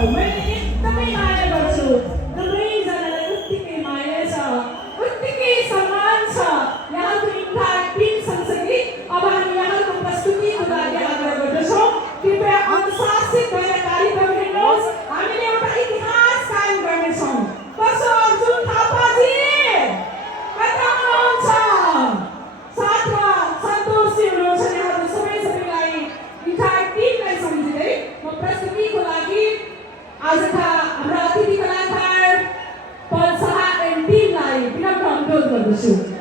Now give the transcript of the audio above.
मैले एकदमै माया गर्छु दुवैजनालाई उत्तिकै माया छ उत्तिकै सम्मान छ यहाँको इन्टायर टिम सँगसँगै अब हामी यहाँको प्रस्तुतिको लागि आग्रह गर्दछौँ कृपया अनुशासित भएर कार्यक्रम हेर्नुहोस् हामीले एउटा इतिहास कायम गर्नेछौँ कसो अर्जुन थापाजी कता हुनुहुन्छ साथमा सन्तोषजी हुनुहुन्छ यहाँहरू सबैलाई इन्टायर टिमलाई सम्झिँदै म प्रस्तुतिको लागि आजका हाम्रा अतिथि कलाकार पल शाह एन्ड टिमलाई विनम्र अनुरोध गर्दछु